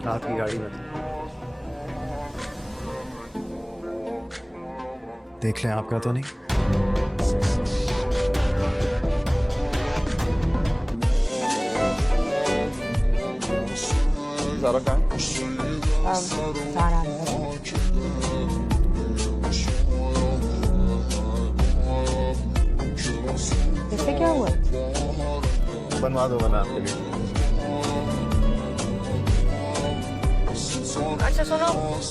रात की गाड़ी में देख लें, आपका तो नहीं? ज़ारा कहाँ है? ज़ारा अंदर है। इससे क्या हुआ? बनवा दो मैं आपके लिए। अच्छा सुनो,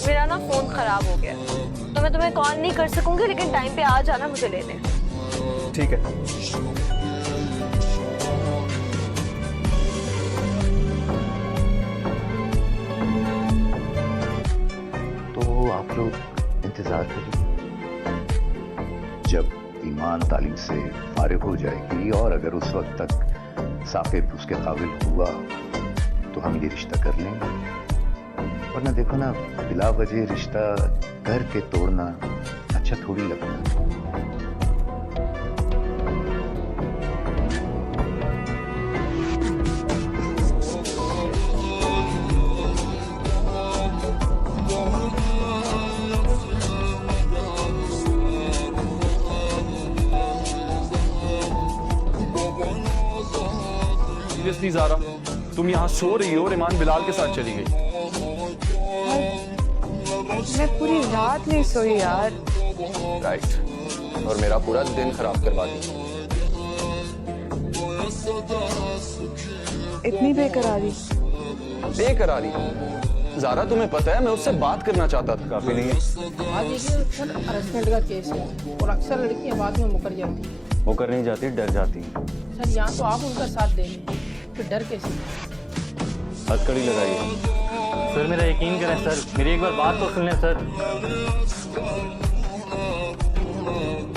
मेरा ना फोन खराब हो गया तो मैं तुम्हें कॉल नहीं कर सकूंगी, लेकिन टाइम पे आ जाना मुझे लेने। ठीक है। तो आप लोग इंतजार करिए, जब ईमान तालीम से फारिग हो जाएगी और अगर उस वक्त तक साकिब उसके काबिल हुआ तो हम ये रिश्ता कर लेंगे, वरना देखो ना, बिला वजह रिश्ता करके तोड़ना अच्छा थोड़ी लगता है। सीरियसली ज़ारा, तुम यहाँ सो रही हो और ईमान बिलाल के साथ चली गई। मैं पूरी रात नहीं सोई यार। राइट, और मेरा पूरा दिन खराब करवा दी। इतनी बेकरारी। बेकरारी? ज़ारा तुम्हें पता है मैं उससे बात करना चाहता था। काफी नहीं है? आज देखिए सर, हरासमेंट का केस है और अक्सर लड़कियां बाद में मुकर जाती हैं। मुकर नहीं जाती, डर जाती। सर यहाँ तो आप उनका साथ दे रहे हैं, फिर डर कैसे? हथकड़ी लगाइए। सर मेरा यकीन करें सर, मेरी एक बार बात तो सुन लें सर।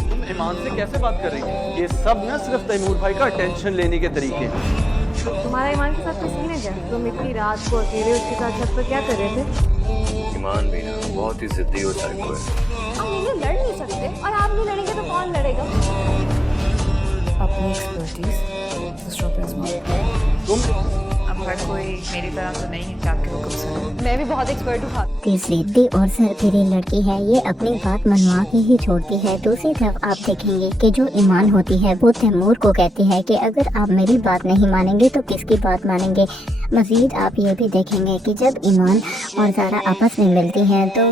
तुम ईमान से कैसे बात कर रही है? ये सब ना सिर्फ तैमूर भाई का अटेंशन लेने के तरीके हैं। तुम्हारा ईमान के साथ किसी ने क्या? तुम इतनी रात को अकेले उसके साथ छत पर क्या कर रहे थे? ईमान भी ना बहुत ही जिद्दी और साइको है। हम नहीं लड़ नहीं सकते, और आप नहीं लड़ेंगे तो कौन लड़ेगा? अपनी एक्सपर्टीज दूसरों पे आजमाओ। तुम अब हर कोई मेरी तरह तो नहीं है कि आपके हुक्म से। मैं भी बहुत एक्सपर्ट हूँ। की जिद्दी और सरफिरी लड़की है, ये अपनी बात मनवा के ही छोड़ती है। दूसरी तरफ आप देखेंगे कि जो ईमान होती है वो तैमूर को कहती है कि अगर आप मेरी बात नहीं मानेंगे तो किसकी बात मानेंगे। मज़ीद आप ये भी देखेंगे कि जब ईमान और ज़ारा आपस में मिलती हैं तो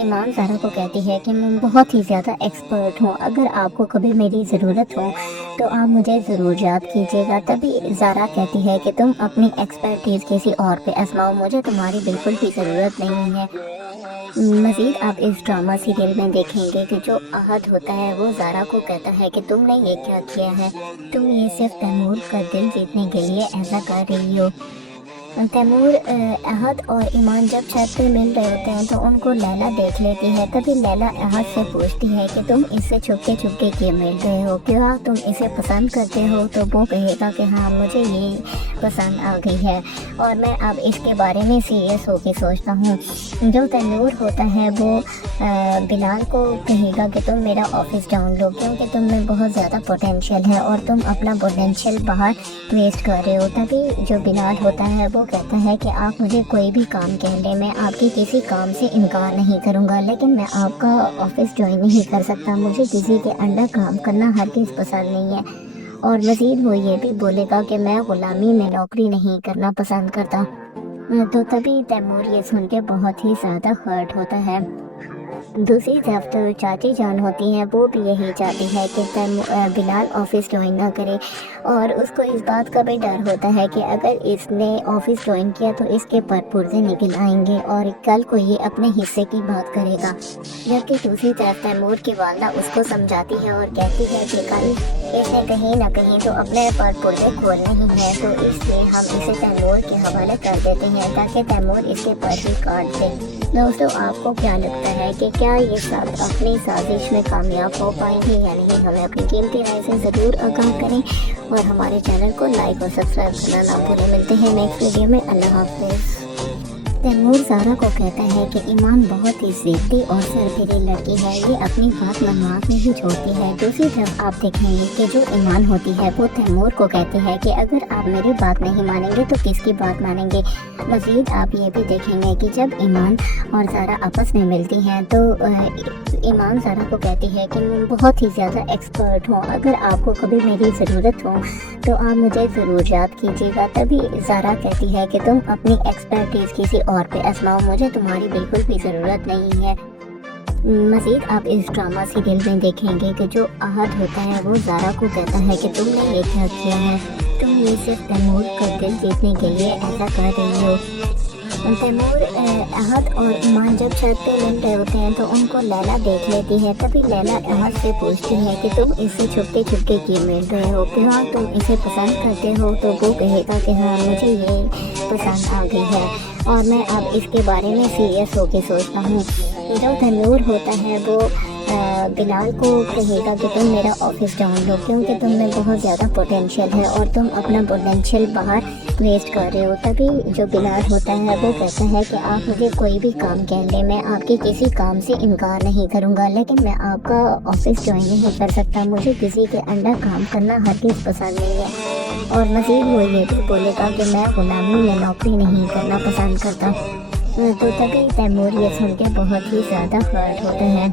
ईमान ज़ारा को कहती है कि मैं बहुत ही ज़्यादा एक्सपर्ट हूँ, अगर आपको कभी मेरी ज़रूरत हो तो आप मुझे ज़रूर याद कीजिएगा। तभी ज़ारा कहती है कि तुम अपनी एक्सपर्टीज़ किसी और पे आजमाओ, मुझे तुम्हारी बिल्कुल भी ज़रूरत नहीं है। मज़ीद आप इस ड्रामा सीरियल में देखेंगे कि जो अहद होता है वो ज़ारा को कहता है कि तुमने ये क्या किया है, तुम ये सिर्फ तैमूर का दिल जीतने के लिए ऐसा कर रही हो। तैमूर, अहद और ईमान जब छत पे मिल रहे होते हैं तो उनको लैला देख लेती है। तभी लैला अहद से पूछती है कि तुम इससे छुपके छुपके क्यों मिल रहे हो, क्या तुम इसे पसंद करते हो? तो वो कहेगा कि हाँ मुझे ये पसंद आ गई है और मैं अब इसके बारे में सीरियस होकर सोचता हूँ। जो तैमूर होता है वो बिलाल को कहेगा कि तुम मेरा ऑफिस ढूंढ लो, क्योंकि तुम में बहुत ज़्यादा पोटेंशियल है और तुम अपना पोटेंशियल बाहर वेस्ट कर रहे हो। तभी जो बिलाल होता है वो कहता है कि आप मुझे कोई भी काम कह लें, मैं आपके किसी काम से इनकार नहीं करूँगा, लेकिन मैं आपका ऑफिस ज्वाइन नहीं कर सकता, मुझे किसी के अंडर काम करना हरगिज़ पसंद नहीं है। और मज़ीद वो ये भी बोलेगा कि मैं ग़ुलामी में नौकरी नहीं करना पसंद करता। तो तभी तैमूर ये सुन के बहुत ही ज़्यादा हर्ट होता है। दूसरी तरफ तो चाची जान होती हैं, वो भी यही चाहती है कि बिलाल ऑफिस ज्वाइन ना करे और उसको इस बात का भी डर होता है कि अगर इसने ऑफिस ज्वाइन किया तो इसके पर पुर्जे निकल आएंगे और कल को ये अपने हिस्से की बात करेगा। जबकि दूसरी तरफ तैमूर की वालदा उसको समझाती है और कहती है कि कल इसने कहीं ना कहीं तो अपने पर पुर्जे खोलने ही हैं, तो इसलिए हम इसे तैमूर के हवाले कर देते हैं ताकि तैमूर इसके पर ही काट दे। दोस्तों आपको क्या लगता है कि क्या ये सब अपनी साजिश में कामयाब हो पाएंगे या नहीं? हमें अपनी कीमती राय से ज़रूर आगाह करें और हमारे चैनल को लाइक और सब्सक्राइब करना ना भूलें। मिलते हैं नेक्स्ट वीडियो में। अल्लाह हाफ़िज़। तैमूर ज़ारा को कहता है कि ईमान बहुत ही ज़िद्दी और सरफिरी लड़की है, ये अपनी बात मनवा के ही छोड़ती है। दूसरी तरफ आप देखेंगे कि जो ईमान होती है वो तैमूर को कहती है कि अगर आप मेरी बात नहीं मानेंगे तो किसकी बात मानेंगे। मज़ीद आप ये भी देखेंगे कि जब ईमान और ज़ारा आपस में मिलती हैं तो ईमान ज़ारा को कहती है कि मैं बहुत ही ज़्यादा एक्सपर्ट हूँ, अगर आपको कभी मेरी ज़रूरत हो तो आप मुझे ज़रूर याद कीजिएगा। तभी ज़ारा कहती है कि तुम अपनी एक्सपर्टीज़ किसी और पे आजमाओ, मुझे तुम्हारी बिल्कुल भी ज़रूरत नहीं है। मज़ीद आप इस ड्रामा सीरियल में देखेंगे कि जो अहद होता है वो ज़ारा को कहता है कि तुमने ये क्या किया है, तुम ये सिर्फ तैमूर का दिल जीतने के लिए ऐसा कर रही हो। तैमूर अहद और ईमान जब छत पे मिल रहे होते हैं तो उनको लैला देख लेती है। तभी लैला अहद से पूछती है कि तुम इससे छुपके छुपके क्यों मिल रहे हो, कि हाँ तुम इसे पसंद करते हो। तो वो कहेगा कि हाँ मुझे ये पसंद आ गई है और मैं अब इसके बारे में सीरियस होके सोचता हूँ। जो तैमूर होता है वो बिलाल को कहेगा कि तुम मेरा ऑफिस डाउन लो, क्योंकि तुम में बहुत ज़्यादा पोटेंशियल है और तुम अपना पोटेंशियल बाहर वेस्ट कर रहे हो। तभी जो बिलाल होता है वो कहता है कि आप मुझे कोई भी काम कह लें, मैं आपके किसी काम से इनकार नहीं करूँगा, लेकिन मैं आपका ऑफिस ज्वाइन नहीं कर सकता, मुझे किसी के अंडर काम करना हरगिज़ पसंद नहीं है। और मज़ीद वो ये भी बोलेगा कि मैं गुलामी में नौकरी नहीं करना पसंद करता। तो तभी तैमूर ये सुन के बहुत ही ज़्यादा हर्ट होते हैं।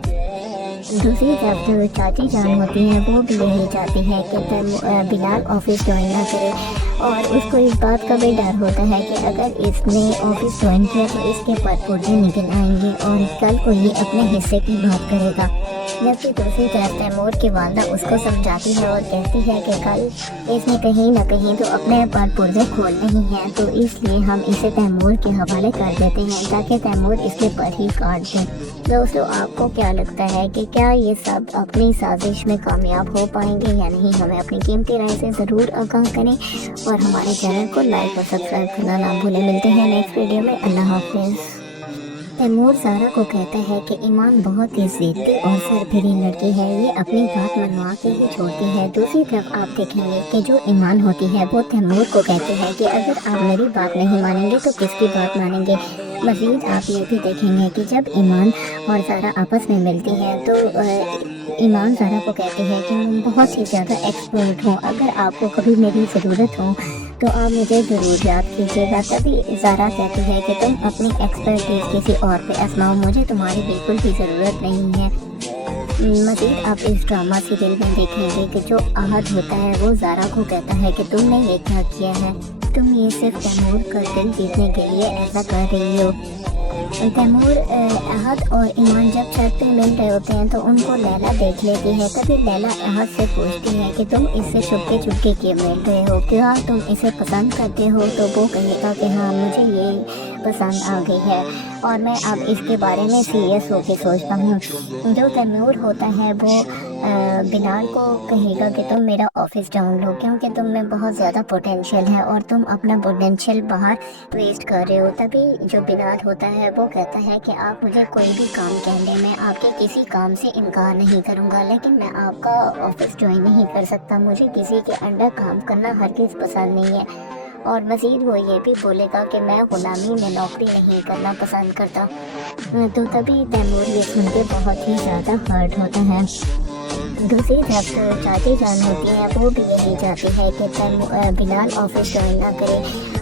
दूसरी तरफ जो चाची जान होती हैं वो भी यही चाहती है कि बिलाल ऑफिस ज्वाइन ना करे और उसको इस बात का भी डर होता है कि अगर इसने ऑफिस ज्वाइन किया तो इसके पुर्जे निकल आएंगे और कल को ये अपने हिस्से की बात करेगा। जबकि दूसरी तरफ तैमूर की वालदा उसको समझाती है और कहती है कि कल इसने कहीं ना कहीं तो अपने पुर्जे खोलने ही हैं, तो इसलिए हम इसे तैमूर के हवाले कर देते हैं ताकि तैमूर इसके पर ही काट दे। दोस्तों आपको क्या लगता है कि क्या ये सब अपनी साजिश में कामयाब हो पाएंगे या नहीं? हमें अपनी कीमती राय से ज़रूर आगाह करें और हमारे चैनल को लाइक और सब्सक्राइब करना ना भूलें। मिलते हैं नेक्स्ट वीडियो में। अल्लाह हाफिज़। तैमूर ज़ारा को कहता है कि ईमान बहुत ही ज़िद्दी और सरफिरी लड़की है, ये अपनी बात मनवा के ही छोड़ती है। दूसरी तरफ आप देखेंगे कि जो ईमान होती है वो तैमूर को कहती है कि अगर आप मेरी बात नहीं मानेंगे तो किसकी बात मानेंगे। मज़ीद आप ये भी देखेंगे कि जब ईमान और ज़ारा आपस में मिलती हैं तो ईमान ज़ारा को कहती है कि मैं बहुत ही ज़्यादा एक्सपर्ट हूँ, अगर आपको कभी मेरी ज़रूरत हो तो आप मुझे ज़रूर याद कीजिएगा। तभी ज़ारा कहती है कि तुम अपनी एक्सपर्टीज़ किसी और पे आजमाओ, मुझे तुम्हारी बिल्कुल भी ज़रूरत नहीं है। मज़ीद आप इस ड्रामा सीरियल में देखेंगे कि जो अहद होता है वो ज़ारा को कहता है कि तुमने ये क्या किया है, तुम ये सिर्फ तैमूर का दिल जीतने के लिए ऐसा कर रही हो। तैमूर अहद और ईमान जब छत पे मिल रहे होते हैं तो उनको लैला देख लेती है। तभी लैला अहद से पूछती है कि तुम इससे छुपके छुपके क्यों मिल रहे हो, क्या तुम इसे पसंद करते हो। तो वो कहेगा कि हाँ मुझे ये पसंद आ गई है और मैं अब इसके बारे में सीरियस होकर सोचता हूँ। जो तैमूर होता है वो बिलाल को कहेगा कि तुम मेरा ऑफिस डाउन लो, क्योंकि तुम में बहुत ज़्यादा पोटेंशियल है और तुम अपना पोटेंशियल बाहर वेस्ट कर रहे हो। तभी जो बिलाल होता है वो कहता है कि आप मुझे कोई भी काम कह लें, मैं आपके किसी काम से इनकार नहीं करूँगा, लेकिन मैं आपका ऑफिस ज्वाइन नहीं कर सकता, मुझे किसी के अंडर काम करना हरगिज़ पसंद नहीं है। और मज़ीद वो ये भी बोलेगा कि मैं गुलामी में नौकरी नहीं करना पसंद करता। तो तभी तैमूर ये सुन के बहुत ही ज़्यादा हर्ट होता है। दूसरी तरफ जो चाची जान होती है वो भी यही चाहती है कि बिलाल ऑफिस ज्वाइन ना करे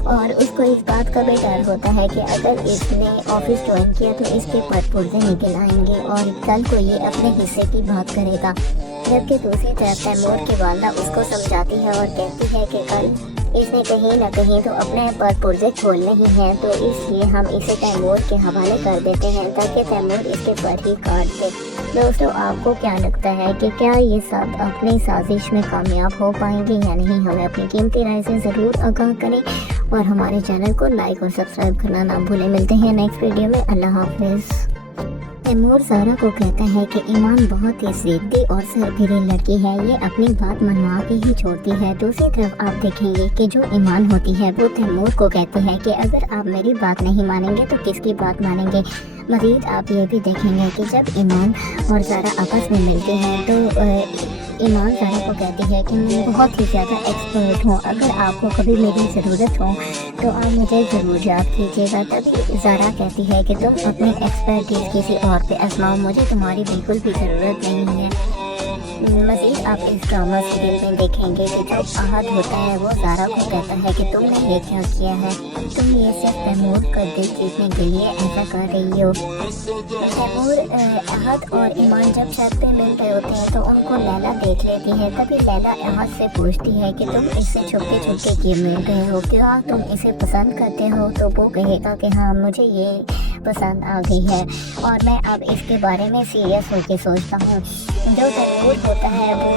और उसको इस बात का भी डर होता है कि अगर इसने ऑफिस ज्वाइन किया तो इसके पुर्जे निकल आएंगे और कल को ये अपने हिस्से की बात करेगा। जबकि दूसरी तरफ तैमूर की वालदा उसको समझाती है और कहती है कि कल इसने कहीं ना कहीं तो अपने पुर्जे खोलने ही हैं, तो इसलिए हम इसे तैमूर के हवाले कर देते हैं ताकि तैमूर इसके पर ही काट दे। दोस्तों आपको क्या लगता है कि क्या ये सब अपनी साजिश में कामयाब हो पाएंगे या नहीं? हमें अपनी कीमती राय से ज़रूर आगाह करें और हमारे चैनल को लाइक और सब्सक्राइब करना ना भूलें। मिलते हैं नेक्स्ट वीडियो में। अल्लाह हाफिज़। तैमूर ज़ारा को कहता है कि ईमान बहुत ही ज़िद्दी और सरफिरी लड़की है, ये अपनी बात मनवा के ही छोड़ती है। दूसरी तरफ आप देखेंगे कि जो ईमान होती है वो तैमूर को कहती है कि अगर आप मेरी बात नहीं मानेंगे तो किसकी बात मानेंगे। मज़ीद आप ये भी देखेंगे कि जब ईमान और ज़ारा आपस में मिलते हैं तो ईमान ज़ारा को कहती है कि मैं बहुत ही ज़्यादा एक्सपर्ट हूँ, अगर आपको कभी मेरी ज़रूरत हो तो आप मुझे ज़रूर याद कीजिएगा। तभी ज़ारा कहती है कि तुम अपनी एक्सपर्टीज़ किसी और पे आजमाओ, मुझे तुम्हारी बिल्कुल भी ज़रूरत नहीं है। मज़ीद आप इस ड्रामा सीरियल में देखेंगे कि जो अहद होता है वो ज़ारा को कहता है कि तुमने ये क्या किया है, तुम ये सिर्फ तैमूर का दिल जीतने के लिए ऐसा कर रही हो। तैमूर, अहद और ईमान जब छत पे मिल रहे होते हैं तो उनको लैला देख लेती है। तभी लैला अहद से पूछती है कि तुम इससे छुपके छुपके क्यों मिल रहे हो, क्या तुम इसे पसंद करते हो? तो वो कहेगा कि हाँ, मुझे ये पसंद आ गई है और मैं अब इसके बारे में सीरियस होकर सोचता हूँ। जो तैमूर होता है वो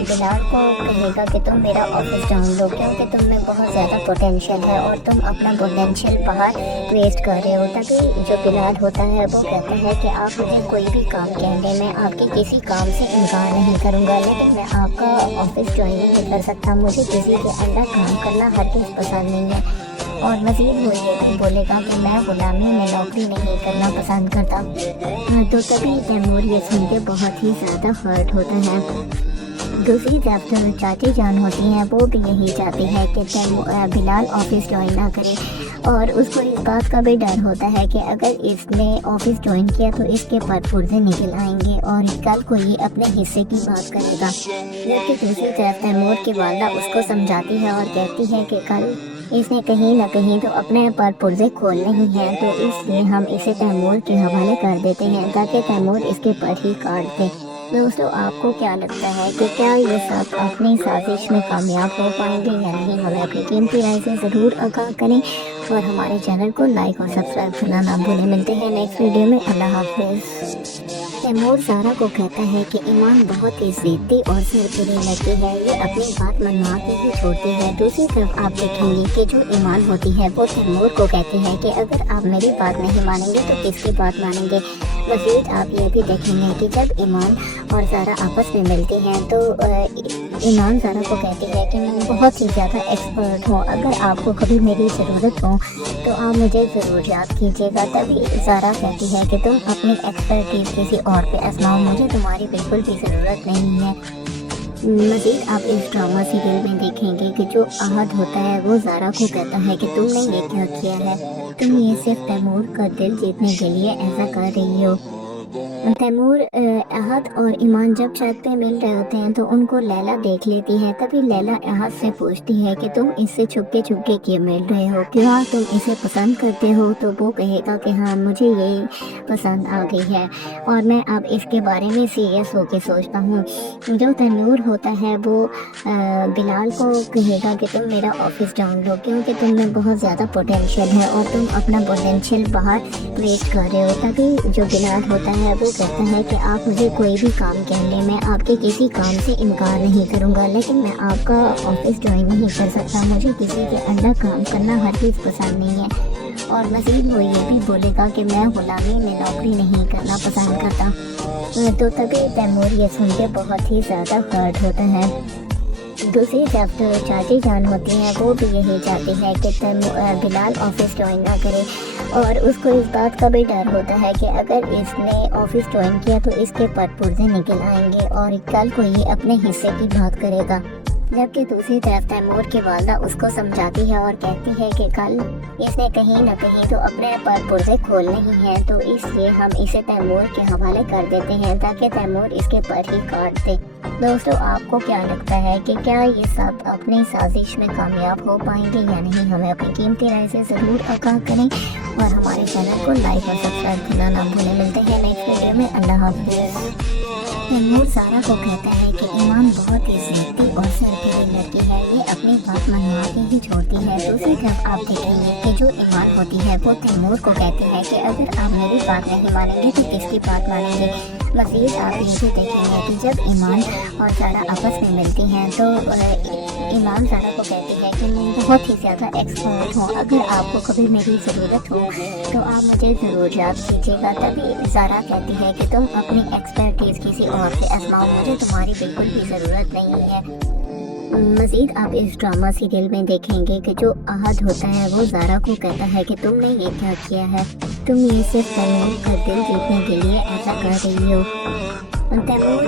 बिलाल को कहेगा कि तुम मेरा ऑफिस ढूंढ लो, क्योंकि तुम में बहुत ज़्यादा पोटेंशियल है और तुम अपना पोटेंशियल बाहर वेस्ट कर रहे हो। तभी जो बिलाल होता है वो कहता है कि आप मुझे कोई भी काम कह दें, मैं आपके किसी काम से इनकार नहीं करूँगा, लेकिन मैं आपका ऑफिस ज्वाइन नहीं कर सकता, मुझे किसी के अंडर काम करना हरगिज़ पसंद नहीं है। और मज़ीद वो ये भी बोलेगा कि मैं गुलामी में नौकरी नहीं करना पसंद करता। तो तभी तैमूर ये सुन के बहुत ही ज़्यादा हर्ट होता है। दूसरी तरफ जो चाची जान होती हैं वो भी यही चाहती है कि बिलाल ऑफिस ज्वाइन ना करे, और उसको इस बात का भी डर होता है कि अगर इसने ऑफिस ज्वाइन किया तो इसके पुर्जे निकल आएंगे और कल को ये अपने हिस्से की बात करेगा। जबकि दूसरी तरफ तैमूर की वालदा उसको समझाती है और कहती है कि कल इसने कहीं ना कहीं तो अपने पुर्जे खोलने ही हैं, तो इसलिए हम इसे तैमूर के हवाले कर देते हैं ताकि तैमूर इसके पर ही काट दे। दोस्तों, आपको क्या लगता है कि क्या ये सब अपनी साजिश में कामयाब हो पाएंगे या नहीं? हमें अपनी कीमती राय से ज़रूर आगाह करें और हमारे चैनल को लाइक और सब्सक्राइब करना ना भूलें। मिलते हैं नेक्स्ट वीडियो में। अल्लाह हाफिज़। तैमूर ज़ारा को कहता है कि ईमान बहुत ही ज़िद्दी और सरपरी लड़की है, ये अपनी बात मनवा के ही छोड़ती है। दूसरी तरफ आप देखेंगे कि जो ईमान होती है वो तैमूर को कहती है कि अगर आप मेरी बात नहीं मानेंगे तो किसकी बात मानेंगे। मज़ीद आप ये भी देखेंगे कि जब ईमान और ज़ारा आपस में मिलती हैं तो ईमान ज़ारा को कहती है कि मैं बहुत ही ज़्यादा एक्सपर्ट हूँ, अगर आपको कभी मेरी ज़रूरत हो तो आप मुझे ज़रूर याद कीजिएगा। तभी ज़ारा कहती है कि तुम अपनी एक्सपर्टीज़ किसी और पे आजमाओ, मुझे तुम्हारी बिल्कुल भी ज़रूरत नहीं है। मज़ीद आप इस ड्रामा सीरियल में देखेंगे कि जो अहद होता है वो ज़ारा को कहता है कि तुमने ये क्या किया है, तुम ये सिर्फ तैमूर का दिल जीतने के लिए ऐसा कर रही हो। तैमूर, अहद और ईमान जब छत पे मिल रहे होते हैं तो उनको लैला देख लेती है। तभी लैला अहद से पूछती है कि तुम इससे छुपके छुपके क्यों मिल रहे हो, क्या तुम इसे पसंद करते हो? तो वो कहेगा कि हाँ, मुझे ये पसंद आ गई है और मैं अब इसके बारे में सीरियस होकर सोचता हूँ। जो तैमूर होता है वो बिलाल को कहेगा कि तुम मेरा ऑफिस ढूंढ लो, क्योंकि तुम में बहुत ज़्यादा पोटेंशियल है और तुम अपना पोटेंशियल बाहर वेस्ट कर रहे हो। तभी जो बिलाल होता है वो कहता है कि आप मुझे कोई भी काम कह लें, मैं आपके किसी काम से इनकार नहीं करूंगा, लेकिन मैं आपका ऑफिस ज्वाइन नहीं कर सकता, मुझे किसी के अंडर काम करना हरगिज़ पसंद नहीं है। और मज़ीद वो ये भी बोलेगा कि मैं गुलामी में नौकरी नहीं करना पसंद करता। तो तभी तैमूर ये सुन के बहुत ही ज़्यादा हर्ट होता है। दूसरी तरफ जो चाची जान होती हैं वो भी यही चाहती है कि बिलाल ऑफिस ज्वाइन ना करे, और उसको इस बात का भी डर होता है कि अगर इसने ऑफिस ज्वाइन किया तो इसके पुर्जे निकल आएंगे और कल को ये अपने हिस्से की बात करेगा। जबकि दूसरी तरफ तैमूर की वालदा उसको समझाती है और कहती है कि कल इसने कहीं ना कहीं तो अपने पुर्जे खोलने ही हैं, तो इसलिए हम इसे तैमूर के हवाले कर देते हैं ताकि तैमूर इसके पर ही काट दे। दोस्तों, आपको क्या लगता है कि क्या ये सब अपनी साजिश में कामयाब हो पाएंगे या नहीं? हमें अपनी कीमती राय से ज़रूर आगाह करें और हमारे चैनल को लाइक और सब्सक्राइब करना ना भूलें। मिलते हैं नेक्स्ट वीडियो में। अल्लाह हाफिज़। तैमूर ज़ारा को कहता है कि ईमान बहुत ही ज़िद्दी और सरपरी लड़की है, ये अपनी बात मनवा के ही छोड़ती है। दूसरी तरफ आप देखेंगे कि जो ईमान होती है वो तैमूर को कहती है कि अगर आप मेरी बात नहीं मानेंगे तो किसकी बात मानेंगे। मज़ीद आप ये भी देखेंगे कि जब ईमान और ज़ारा आपस में मिलती हैं तो ईमान ज़ारा को कहती है कि मैं बहुत ही ज़्यादा एक्सपर्ट हूँ, अगर आपको कभी मेरी ज़रूरत हो तो आप मुझे ज़रूर याद कीजिएगा। तभी ज़ारा कहती है कि तुम अपनी एक्सपर्टीज़ किसी और से आजमाओ, मुझे तुम्हारी बिल्कुल भी ज़रूरत नहीं है। मज़ीद आप इस ड्रामा सीरियल में देखेंगे कि जो अहद होता है वो ज़ारा को कहता है कि तुमने ये क्या किया है, तुम ये सिर्फ तैमूर का दिल जीतने के लिए ऐसा कर रही हो। तैमूर,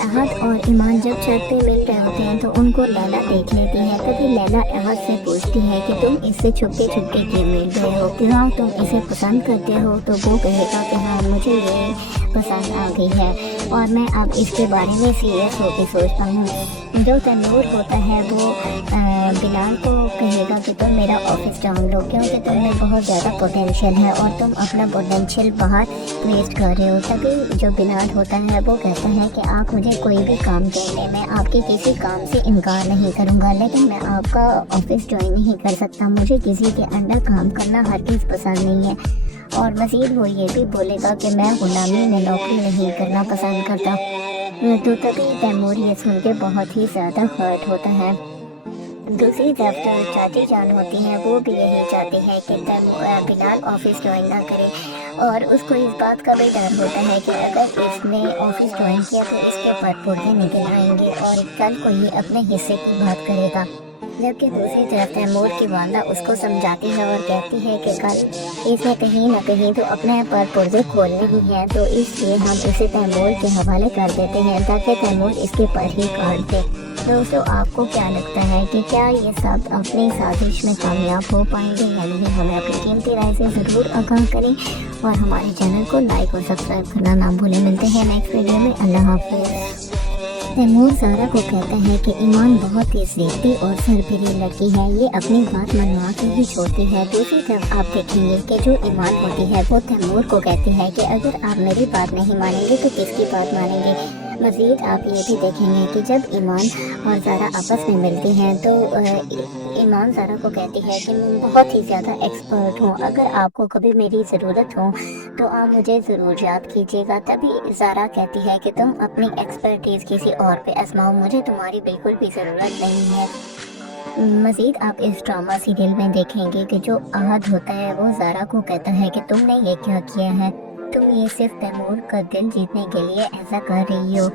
अहद और ईमान जब छत पे मिल रहे होते हैं तो उनको लैला देख लेती है। तभी लैला अहद से पूछती है कि तुम इससे छुपके छुपके क्यों मिल रहे हो, क्या तुम इसे पसंद करते हो? तो वो कहेगा कि हाँ, मुझे ये पसंद आ गई है और मैं अब इसके बारे में सीरियस होकर सोचता हूँ। जो तैमूर होता है वो बिलाल को कहेगा कि तुम मेरा ऑफिस जान लो, क्योंकि तुम में बहुत ज़्यादा पोटेंशियल है और तुम अपना पोटेंशियल बाहर वेस्ट कर रहे हो। तभी जो बिलाल होता है वो कहता है कि आप मुझे कोई भी काम कह लें, मैं आपके किसी काम से इनकार नहीं करूँगा, लेकिन मैं आपका ऑफिस ज्वाइन नहीं कर सकता। मुझे किसी के अंडर काम करना हरगिज़ पसंद नहीं है। और मज़ीद वो ये भी बोलेगा कि मैं गुलामी में नौकरी नहीं करना पसंद करता। तो तभी तैमूर ये सुन के बहुत ही ज़्यादा हर्ट होता है। दूसरी तरफ जो चाची जान होती हैं वो भी यही चाहती है कि बिलाल ऑफिस ज्वाइन ना करे और उसको इस बात का भी डर होता है कि अगर इसने ऑफिस ज्वाइन किया तो इसके पर्दे निकल आएंगे और कल को ये अपने हिस्से की बात करेगा। जबकि दूसरी तरफ तैमूर की वालदा उसको समझाती है और कहती है कि कल इसने कहीं ना कहीं तो अपने पर्दे खोलने ही हैं, तो इसलिए हम इसे तैमूर के हवाले कर देते हैं ताकि तैमूर इसके पर ही काट दे। दोस्तों, आपको क्या लगता है कि क्या ये सब अपनी साजिश में कामयाब हो पाएंगे या नहीं? हमें अपनी कीमती राय से ज़रूर आगाह करें और हमारे चैनल को लाइक और सब्सक्राइब करना ना भूलें। मिलते हैं नेक्स्ट वीडियो में। अल्लाह हाफ़िज़। तैमूर ज़ारा को कहता है कि ईमान बहुत ही ज़िद्दी और सरफिरी लड़की है, ये अपनी बात मनवा के ही छोड़ती है। दूसरी तरफ आप देखेंगे कि जो ईमान होती है वो तैमूर को कहती है कि अगर आप मेरी बात नहीं मानेंगे तो किसकी बात मानेंगे। मज़ीद आप ये भी देखेंगे कि जब ईमान और ज़ारा आपस में मिलती हैं तो ईमान ज़ारा को कहती है कि मैं बहुत ही ज़्यादा एक्सपर्ट हूँ, अगर आपको कभी मेरी ज़रूरत हो तो आप मुझे ज़रूर याद कीजिएगा। तभी ज़ारा कहती है कि तुम अपनी एक्सपर्टीज़ किसी और पे आजमाओ, मुझे तुम्हारी बिल्कुल भी ज़रूरत नहीं है। मज़ीद आप इस ड्रामा सीरियल में देखेंगे कि जो अहद होता है वो ज़ारा को कहता है कि तुमने ये क्या किया है, तुम ये सिर्फ तैमूर का दिल जीतने के लिए ऐसा कर रही हो।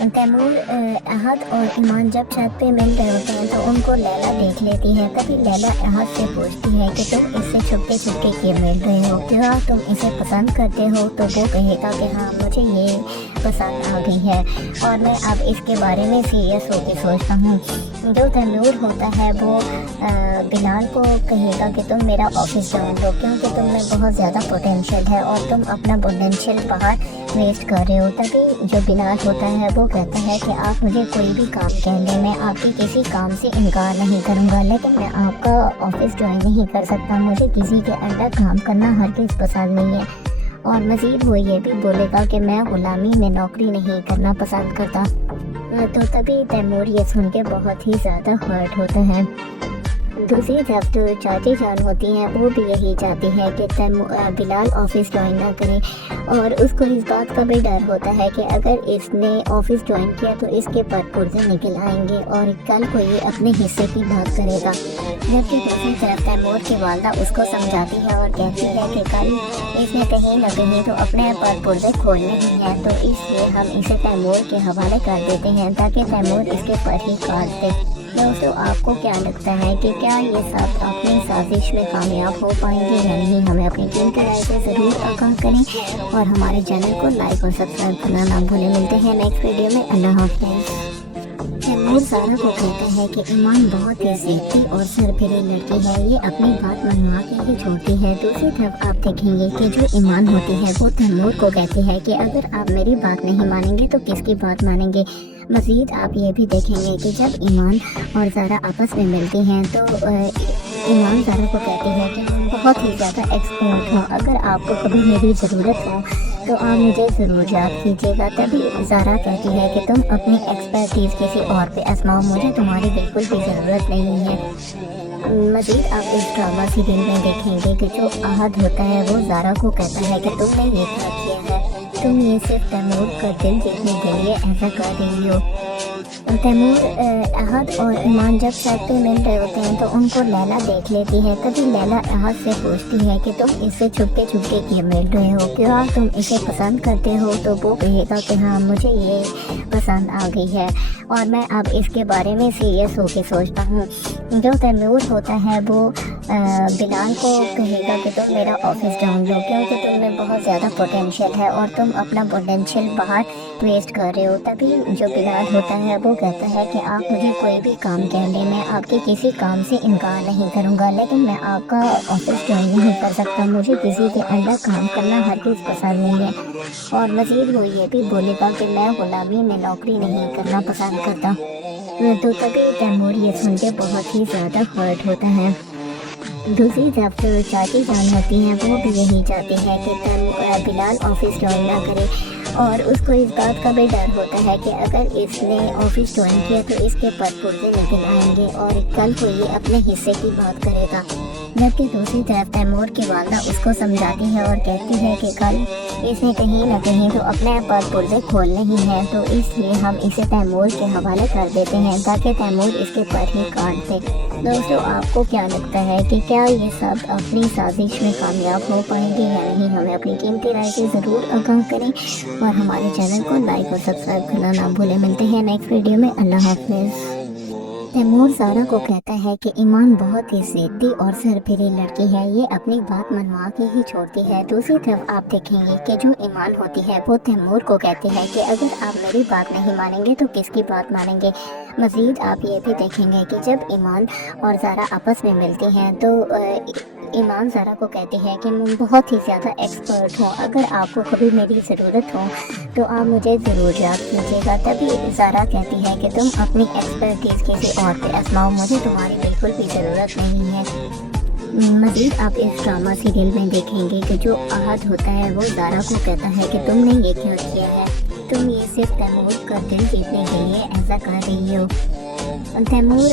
तैमूर, अहद और ईमान जब छत पे मिल रहे होते हैं तो उनको लैला देख लेती है। तभी लैला अहद से पूछती है कि तुम इससे छुपके छुपके क्यों मिल रहे हो, क्या तुम इसे पसंद करते हो? तो वो कहेगा कि हाँ, मुझे ये पसंद आ गई है और मैं अब इसके बारे में सीरियस होकर सोचता हूँ। जो तैमूर होता है वो बिलाल को कहेगा कि तुम मेरा ऑफिस जान लो, क्योंकि तुम में बहुत ज़्यादा पोटेंशियल है और तुम अपना पोटेंशियल बाहर वेस्ट कर रहे हो। तभी जो बिलाल होता है वो कहता है कि आप मुझे कोई भी काम कह लें, मैं आपके किसी काम से इनकार नहीं करूँगा, लेकिन मैं आपका ऑफिस ज्वाइन नहीं कर सकता। मुझे किसी के अंडर काम करना हरगिज़ पसंद नहीं है। और मज़ीद वो ये भी बोलेगा कि मैं गुलामी में नौकरी नहीं करना पसंद करता। तो तभी तैमूर ये सुन के बहुत ही ज़्यादा हर्ट होता है। दूसरी तरफ जो चाची जान होती हैं वो भी यही चाहती है कि बिलाल ऑफिस ज्वाइन ना करे और उसको इस बात का भी डर होता है कि अगर इसने ऑफिस ज्वाइन किया तो इसके पर्दे निकल आएंगे और कल को ये अपने हिस्से की बात करेगा। जबकि दूसरी तरफ तैमूर की वालदा उसको समझाती है और कहती है कि कल इसने कहीं ना कहीं तो अपने पर्दे खोलने ही हैं, तो इसलिए हम इसे तैमूर के हवाले कर देते हैं ताकि तैमूर इसके पर ही काट दे। दोस्तों, आपको क्या लगता है कि क्या ये सब अपनी साजिश में कामयाब हो पाएंगे या नहीं? हमें अपनी टीम की राय से ज़रूर आगाह करें और हमारे चैनल को लाइक और सब्सक्राइब करना ना भूलें। मिलते हैं नेक्स्ट वीडियो में। अल्लाह हाफ़िज़। तैमूर ज़ारा को कहता है कि ईमान बहुत ही ज़िद्दी और सरफिरी लड़की है, ये अपनी बात मनवा के ही छोड़ती है। दूसरी तरफ आप देखेंगे कि जो ईमान होती है वो तैमूर को कहती है कि अगर आप मेरी बात नहीं मानेंगे तो किसकी बात मानेंगे। मज़ीद आप ये भी देखेंगे कि जब ईमान और ज़ारा आपस में मिलती हैं तो ईमान ज़ारा को कहती है कि मैं बहुत ही ज़्यादा एक्सपर्ट हूँ, अगर आपको कभी मेरी ज़रूरत हो तो आप मुझे ज़रूर याद कीजिएगा। तभी ज़ारा कहती है कि तुम अपनी एक्सपर्टीज़ किसी और पे आजमाओ, मुझे तुम्हारी बिल्कुल भी ज़रूरत नहीं है। मज़ीद आप इस ड्रामा सीरियल में देखेंगे कि जो अहद होता है वो ज़ारा को कहता है कि तुमने ये क्या किया है, तुम ये सिर्फ तैमूर का दिल जीतने के लिए ऐसा कर रही हो। तैमूर, अहद और ईमान जब छत पे मिल रहे होते हैं तो उनको लैला देख लेती है। तभी लैला अहद से पूछती है कि तुम इससे छुपके छुपके क्यों मिल रहे हो, क्या तुम इसे पसंद करते हो? तो वो कहेगा कि हाँ, मुझे ये पसंद आ गई है और मैं अब इसके बारे में सीरियस होकर सोचता हूँ। जो तैमूर होता है वो بلال کو کہے گا کہ تم میرا آفس ڈاؤن لو کیونکہ تم میں بہت زیادہ پوٹینشیل ہے اور تم اپنا پوٹینشیل باہر ویسٹ کر رہے ہو. تبھی جو بلال ہوتا ہے وہ کہتا ہے کہ آپ مجھے کوئی بھی کام کہہ لیں, میں آپ کے کسی کام سے انکار نہیں کروں گا, لیکن میں آپ کا آفس جوائن نہیں کر سکتا. مجھے کسی کے انڈر کام کرنا ہرگز پسند نہیں ہے. اور مزید وہ یہ بھی بولے گا کہ میں غلامی میں نوکری نہیں کرنا پسند کرتا. تو تبھی تیمور یہ سن کے بہت ہی زیادہ ہرٹ ہوتا ہے. دوسری طرف جو چاچی جان ہوتی ہیں وہ بھی یہی چاہتی ہے کہ بلال آفس جوائن نہ کرے, اور اس کو اس بات کا بھی ڈر ہوتا ہے کہ اگر اس نے آفس جوائن کیا تو اس کے پر پرزے نکل آئیں گے اور کل کو یہ اپنے حصے کی بات کرے گا. جبکہ دوسری طرف تیمور کی والدہ اس کو سمجھاتی ہے اور کہتی ہے کہ کل اس نے کہیں نہ کہیں تو اپنے پر پرزے کھولنے ہی ہیں, تو اس لیے ہم اسے تیمور کے حوالے کر دیتے ہیں تاکہ تیمور اس کے پر ہی کاٹ دے. دوستو, آپ کو کیا لگتا ہے کہ کیا یہ سب اپنی سازش میں کامیاب ہو پائیں گے یا نہیں؟ ہمیں اپنی قیمتی رائے سے ضرور آگاہ کریں اور ہمارے چینل کو لائک اور سبسکرائب کرنا نہ بھولیں. ملتے ہیں نیکسٹ ویڈیو میں. اللہ حافظ. تیمور زارا کو کہتا ہے کہ ایمان بہت ہی ضدی اور سرپھری لڑکی ہے, یہ اپنی بات منوا کے ہی چھوڑتی ہے. دوسری طرف آپ دیکھیں گے کہ جو ایمان ہوتی ہے وہ تیمور کو کہتی ہے کہ اگر آپ میری بات نہیں مانیں گے تو کس کی بات مانیں گے. مزید آپ یہ بھی دیکھیں گے کہ جب ایمان اور زارا آپس میں ملتی ہیں تو ایمان زارا کو کہتی ہے کہ میں بہت ہی زیادہ ایکسپرٹ ہوں, اگر آپ کو کبھی میری ضرورت ہو تو آپ مجھے ضرور یاد کیجیے گا. تبھی زارا کہتی ہے کہ تم اپنی ایکسپرٹیز کسی اور پہ آزماؤ, مجھے تمہاری بالکل بھی ضرورت نہیں ہے. مزید آپ اس ڈرامہ سیریل میں دیکھیں گے کہ جو احد ہوتا ہے وہ زارا کو کہتا ہے کہ تم نے یہ کیوں کیا ہے, تم یہ صرف تیمور کا دل جیتنے کے لیے ایسا کر رہی ہو. تیمور,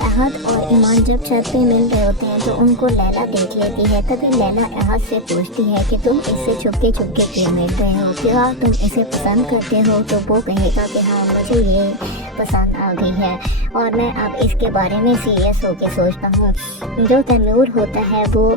احد اور ایمان جب چھت پہ مل رہے ہوتے ہیں تو ان کو لیلا دیکھ لیتی ہے. تبھی لیلا احد سے پوچھتی ہے کہ تم اس سے چھپکے کیوں مل رہے ہو, کیا تم اسے پسند کرتے ہو؟ تو وہ کہے گا کہ ہاں مجھے یہ پسند آ گئی ہے اور میں اب اس کے بارے میں سیریس ہو کے سوچتا ہوں. جو تیمور ہوتا ہے وہ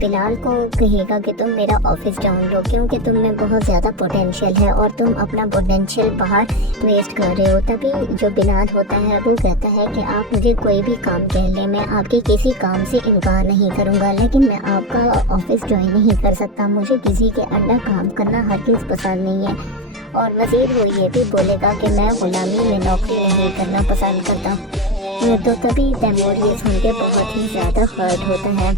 بلال کو کہے گا کہ تم میرا آفس ڈاؤن لو کیونکہ تم میں بہت زیادہ پوٹینشیل ہے اور تم اپنا پوٹینشیل باہر ویسٹ کر رہے ہو. تبھی جو بلال ہوتا ہے وہ کہتا ہے کہ آپ مجھے کوئی بھی کام کہہ لیں, میں آپ کے کسی کام سے انکار نہیں کروں گا, لیکن میں آپ کا آفس جوائن نہیں کر سکتا. مجھے کسی کے انڈر کام کرنا ہرگز پسند نہیں ہے. اور مزید وہ یہ بھی بولے گا کہ میں غلامی میں نوکری نہیں کرنا پسند کرتا. تو تبھی تیمور یہ سن کے بہت ہی زیادہ ہرٹ ہوتا ہے.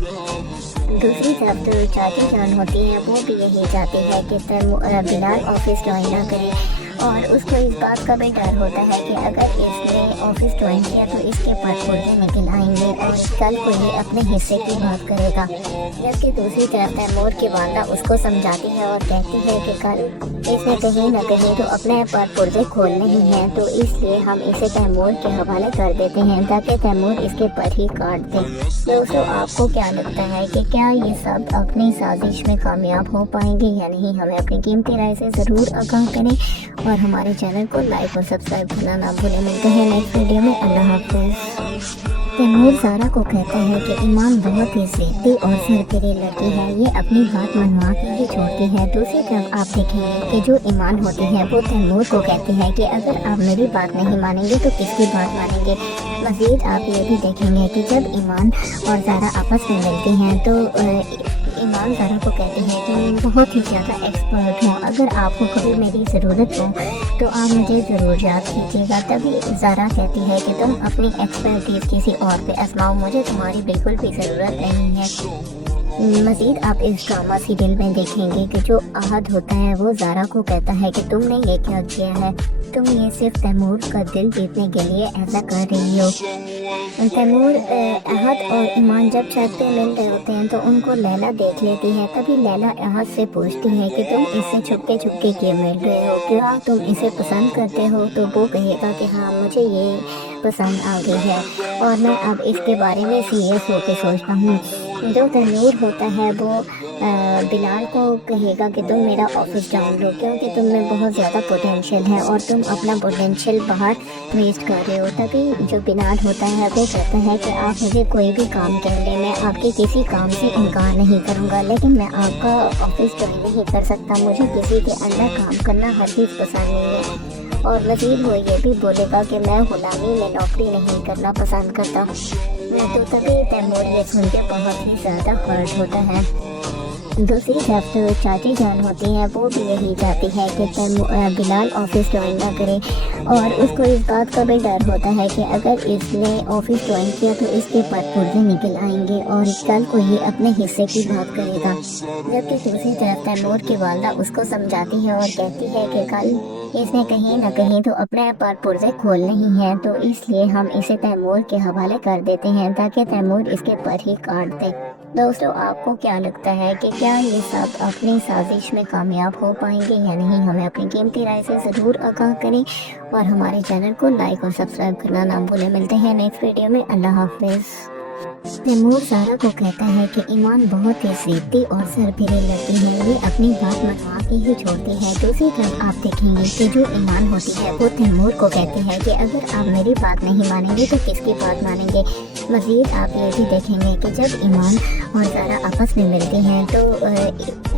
دوسری طرف جو چاچی جان ہوتی ہیں وہ بھی یہی چاہتی ہے کہ بلال آفس جوائن نہ کرے, اور اس کو اس بات کا بھی ڈر ہوتا ہے کہ اگر اس نے آفس جوائن کیا تو اس کے پر پرزے نکل آئیں گے اور کل کو یہ اپنے حصے کی بات کرے گا. جبکہ دوسری طرف تیمور کی والدہ اس کو سمجھاتی ہے اور کہتی ہے کہ کل اس نے کہیں نہ کہیں تو اپنے پر پرزے کھولنے ہی ہیں, تو اس لیے ہم اسے تیمور کے حوالے کر دیتے ہیں تاکہ تیمور اس کے پر ہی کاٹ دے. دوستو, آپ کو کیا لگتا ہے کہ کیا یہ سب اپنی سازش میں کامیاب ہو پائیں گے یا نہیں؟ ہمیں اپنی قیمتی رائے سے ضرور آگاہ کریں اور ہمارے چینل کو لائک اور سبسکرائب کرنا نہ بھولیں. ملتے ہیں نیکسٹ ویڈیو میں. اللہ حافظ. تیمور زارا کو کہتا ہے کہ ایمان بہت ہی ضدی اور سرپھری لڑکی ہے, یہ اپنی بات منوا کے ہی چھوڑتی ہے. دوسری طرف آپ دیکھیں گے کہ جو ایمان ہوتی ہے وہ تیمور کو کہتی ہے کہ اگر آپ میری بات نہیں مانیں گے تو کس کی بات مانیں گے. مزید آپ یہ بھی دیکھیں گے کہ جب ایمان اور زارا آپس میں ملتی ہیں تو ایمان زارا کو کہتی ہے کہ میں بہت ہی زیادہ ایکسپرٹ ہوں, اگر آپ کو کبھی میری ضرورت ہو تو آپ مجھے ضرور یاد کیجیے گا. تبھی زارا کہتی ہے کہ تم اپنی ایکسپرٹیز کسی اور پہ آزماؤ, مجھے تمہاری بالکل بھی ضرورت نہیں ہے. مزید آپ اس ڈرامہ سیریل میں دیکھیں گے کہ جو احد ہوتا ہے وہ زارا کو کہتا ہے کہ تم نے یہ کیا کیا ہے, تم یہ صرف تیمور کا دل جیتنے کے لیے ایسا کر رہی ہو. تیمور, احد اور ایمان جب چھت پہ مل رہے ہوتے ہیں تو ان کو لیلا دیکھ لیتی ہے. تبھی لیلا احد سے پوچھتی ہے کہ تم اس سے چھپکے کیوں مل رہے ہو, کیا تم اسے پسند کرتے ہو؟ تو وہ کہے گا کہ ہاں مجھے یہ پسند آ گئی ہے اور میں اب اس کے بارے میں سیریس ہو کے سوچتا ہوں. جو تیمور ہوتا ہے وہ بلال کو کہے گا کہ تم میرا آفس ڈاؤن لو کیونکہ تم میں بہت زیادہ پوٹینشیل ہے اور تم اپنا پوٹینشیل باہر ویسٹ کر رہے ہو. تبھی جو بلال ہوتا ہے وہ کہتا ہے کہ آپ مجھے کوئی بھی کام کہہ لیں, میں آپ کے کسی کام سے انکار نہیں کروں گا, لیکن میں آپ کا آفس جوائن نہیں کر سکتا. مجھے کسی کے انڈر کام کرنا ہرگز پسند نہیں ہے. اور مزید وہ یہ بھی بولے گا کہ میں غلامی میں نوکری نہیں کرنا پسند کرتا. तो तभी तैमूर ये सुन के बहुत ही ज़्यादा हर्ट होता है। दूसरी तरफ जो चाची जान होती हैं वो भी यही चाहती है कि बिलाल ऑफिस ज्वाइन ना करे, और उसको इस बात का भी डर होता है कि अगर इसने ऑफिस ज्वाइन किया तो इसके पुर्जे निकल आएंगे और कल को ये अपने हिस्से की बात करेगा। जबकि दूसरी तरफ तैमूर की वालदा उसको समझाती है और कहती है कि कल इसने कहीं ना कहीं तो अपने पुर्जे खोलने ही हैं, तो इसलिए हम इसे तैमूर के हवाले कर देते हैं ताकि तैमूर इसके पर ही काट दे। दोस्तों, आपको क्या लगता है कि क्या ये सब अपनी साजिश में कामयाब हो पाएंगे या नहीं? हमें अपनी कीमती राय से ज़रूर आगाह करें और हमारे चैनल को लाइक और सब्सक्राइब करना ना भूलें। मिलते हैं नेक्स्ट वीडियो में। अल्लाह हाफिज़। तैमूर सारा को कहता है कि ईमान बहुत ही ज़िद्दी और सरफिरी लड़की है, ये अपनी बात मनवा के ही छोड़ती है। दूसरी तरफ आप देखेंगे कि जो ईमान होती है वो तैमूर को कहती है कि अगर आप मेरी बात नहीं मानेंगे तो किसकी बात मानेंगे। मज़ीद आप ये भी देखेंगे कि जब ईमान और ज़ारा आपस में मिलती हैं तो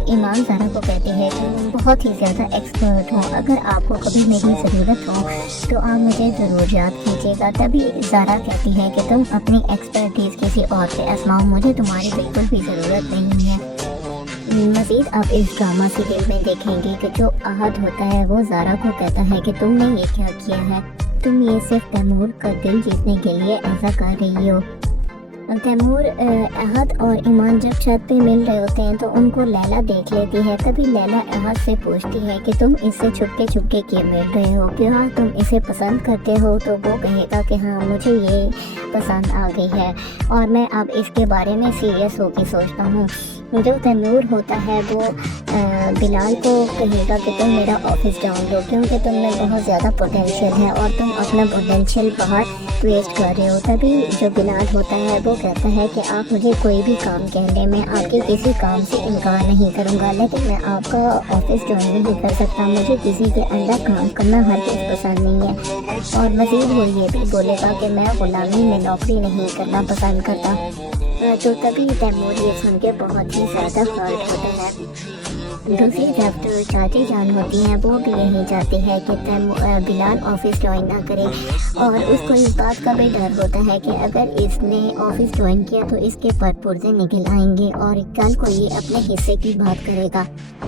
ईमान ज़ारा को कहती है कि मैं बहुत ही ज़्यादा एक्सपर्ट हूँ, अगर आपको कभी मेरी ज़रूरत हो तो आप मुझे ज़रूर याद कीजिएगा। तभी ज़ारा कहती है कि तुम अपनी एक्सपर्टीज़ किसी और पे आजमाओ, मुझे तुम्हारी बिल्कुल भी ज़रूरत नहीं है। मज़ीद आप इस ड्रामा सीरियल में देखेंगे कि जो अहद होता है वो ज़ारा को कहता है कि तुमने ये क्या किया है, तुम ये सिर्फ तैमूर का दिल जीतने के लिए ऐसा कर रही हो। तैमूर, अहद और ईमान जब छत पे मिल रहे होते हैं तो उनको लैला देख लेती है। तभी लैला अहद से पूछती है कि तुम इससे छुपके छुपके क्यों मिल रहे हो, क्या तुम इसे पसंद करते हो? तो वो कहेगा कि हाँ, मुझे ये पसंद आ गई है और मैं अब इसके बारे में सीरियस होकर सोचता हूँ। जो तैमूर होता है वो बिलाल को कहेगा कि तुम मेरा ऑफिस डाउन लो, क्योंकि तुम में बहुत ज़्यादा पोटेंशियल है और तुम अपना पोटेंशियल बाहर वेस्ट कर रहे हो। तभी जो बिलाल होता है वो कहता है कि आप मुझे कोई भी काम कह लें, मैं आपके किसी काम से इनकार नहीं करूँगा, लेकिन मैं आपका ऑफिस ज्वाइन नहीं कर सकता। मुझे किसी के अंडर काम करना हरगिज़ पसंद नहीं है। और मज़ीद वो ये भी बोलेगा कि मैं ग़ुलामी में नौकरी नहीं करना पसंद करता। तो तभी तैमूर ये सुन के बहुत ही ज़्यादा हर्ट होता है। दूसरी तरफ जो चाची जान होती हैं वो भी यही चाहती है कि बिलाल ऑफिस ज्वाइन ना करे, और उसको इस बात का भी डर होता है कि अगर इसने ऑफिस ज्वाइन किया तो इसके पुर्जे निकल आएंगे और कल को ये अपने हिस्से की बात करेगा।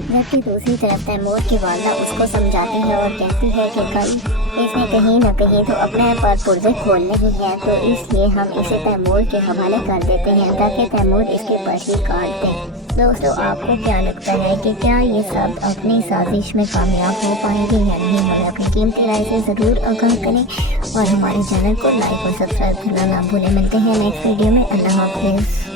जबकि दूसरी तरफ तैमूर की वालदा उसको समझाती है और कहती है कि कल इसने कहीं ना कहीं तो अपने पुर्जे खोलने ही हैं, तो इसलिए हम इसे तैमूर के हवाले कर देते हैं ताकि तैमूर इसके पर ही काट दे। दोस्तों, आपको क्या लगता है कि क्या ये सब अपनी साजिश में कामयाब हो पाएंगे या नहीं? हमें अपनी कीमती राय से ज़रूर आगाह करें और हमारे चैनल को लाइक और सब्सक्राइब करना ना भूलें। मिलते हैं नेक्स्ट वीडियो में। अल्लाह हाफिज़।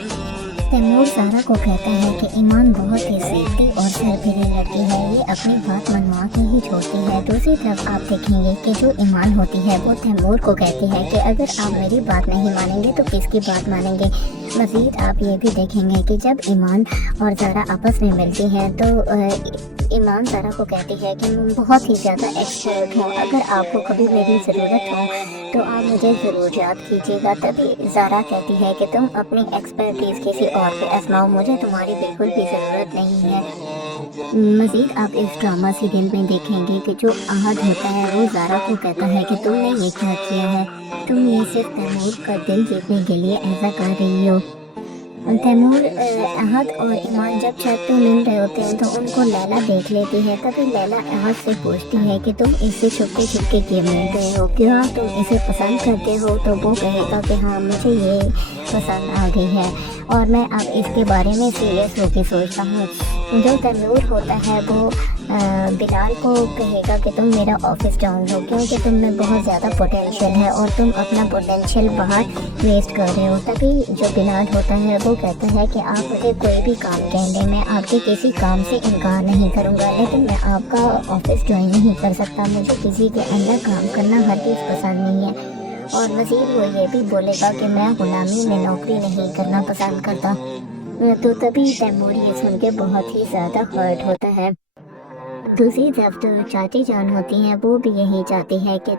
तैमूर सारा को कहता है कि ईमान बहुत ही ज़िद्दी और सरफिरी लड़की है, ये अपनी बात मनवा के ही छोड़ती है। दूसरी तरफ आप देखेंगे कि जो ईमान होती है वो तैमूर को कहती है कि अगर आप मेरी बात नहीं मानेंगे तो किसकी बात मानेंगे। मज़ीद आप ये भी देखेंगे कि जब ईमान और ज़ारा आपस में मिलती हैं तो ईमान ज़ारा को कहती है कि मैं बहुत ही ज़्यादा एक्सपर्ट हूँ, अगर आपको कभी मेरी ज़रूरत हो तो आप मुझे ज़रूर याद कीजिएगा। तभी ज़ारा कहती है कि तुम अपनी एक्सपर्टीज़ किसी और पे आजमाओ, मुझे तुम्हारी बिल्कुल भी ज़रूरत नहीं है। मज़ीद आप इस ड्रामा सीरियल में देखेंगे कि जो अहद होता है वो ज़ारा को कहता है कि तुमने ये क्या किया है, तुम ये सिर्फ तैमूर का दिल जीतने के लिए ऐसा कर रही हो। तैमूर, अहद और ईमान जब छत पे मिल रहे होते हैं तो उनको लैला देख लेती है। तभी लैला अहद से पूछती है कि तुम इससे छुपके छुपके क्यों मिल रहे हो, क्या तुम इसे पसंद करते हो? तो वो कहेगा कि हाँ, मुझे ये पसंद आ गई है और मैं अब इसके बारे में सीरियस होकर सोचता हूँ। जो तैमूर होता है वो बिलाल को कहेगा कि तुम मेरा ऑफिस डाउन लो, क्योंकि तुम में बहुत ज़्यादा पोटेंशियल है और तुम अपना पोटेंशियल बाहर वेस्ट कर रहे हो। तभी जो बिलाल होता है वो कहता है कि आप मुझे कोई भी काम कह लें, मैं आपके किसी काम से इनकार नहीं करूँगा, लेकिन मैं आपका ऑफिस ज्वाइन नहीं कर सकता, मुझे किसी के अंदर काम करना हरगिज़ पसंद नहीं है। और मज़ीद वो ये भी बोलेगा कि मैं ग़ुलामी में नौकरी नहीं करना पसंद करता। तो तभी तैमूर ये सुन के बहुत ही ज़्यादा हर्ट होता है। दूसरी तरफ जो चाची जान होती हैं वो भी यही चाहती है कि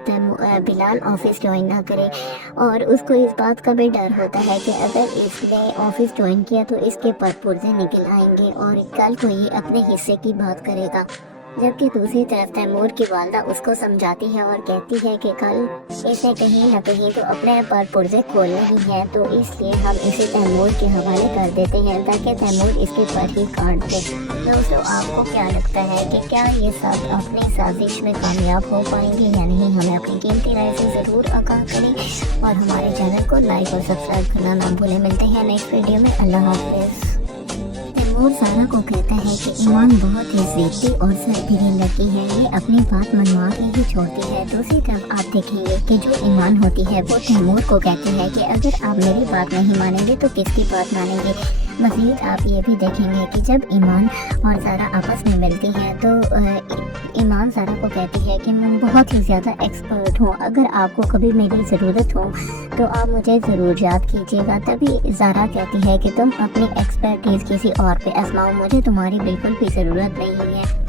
बिलाल ऑफिस ज्वाइन ना करे, और उसको इस बात का भी डर होता है कि अगर इसने ऑफिस ज्वाइन किया तो इसके पुर्जे निकल आएंगे और कल को ये अपने हिस्से की बात करेगा। जबकि दूसरी तरफ तैमूर की वालदा उसको समझाती है और कहती है कि कल इसे कहीं न कहीं तो अपने पर पुर्जे खोलने ही हैं, तो इसलिए हम इसे तैमूर के हवाले कर देते हैं ताकि तैमूर इसके पर ही काट दे। दोस्तों, आपको क्या लगता है कि क्या ये सब अपनी साजिश में कामयाब हो पाएंगे या नहीं? हमें अपनी कीमती राय से ज़रूर आगाह करें और हमारे चैनल को लाइक और सब्सक्राइब करना ना भूलें। मिलते हैं नेक्स्ट वीडियो में। अल्लाह हाफ़िज़। तैमूर सारा को कहता है कि ईमान बहुत ही ज़िद्दी और सरफिरी लड़की है, ये अपनी बात मनवा के ही छोड़ती है। दूसरी तरफ आप देखेंगे कि जो ईमान होती है वो तैमूर को कहती है कि अगर आप मेरी बात नहीं मानेंगे तो किसकी बात मानेंगे। मज़ीद आप ये भी देखेंगे कि जब ईमान और ज़ारा आपस में मिलती हैं तो ईमान ज़ारा को कहती है कि मैं बहुत ही ज़्यादा एक्सपर्ट हूँ, अगर आपको कभी मेरी ज़रूरत हो तो आप मुझे ज़रूर याद कीजिएगा। तभी ज़ारा कहती है कि तुम अपनी एक्सपर्टीज़ किसी और पे आजमाओ, मुझे तुम्हारी बिल्कुल भी ज़रूरत नहीं है।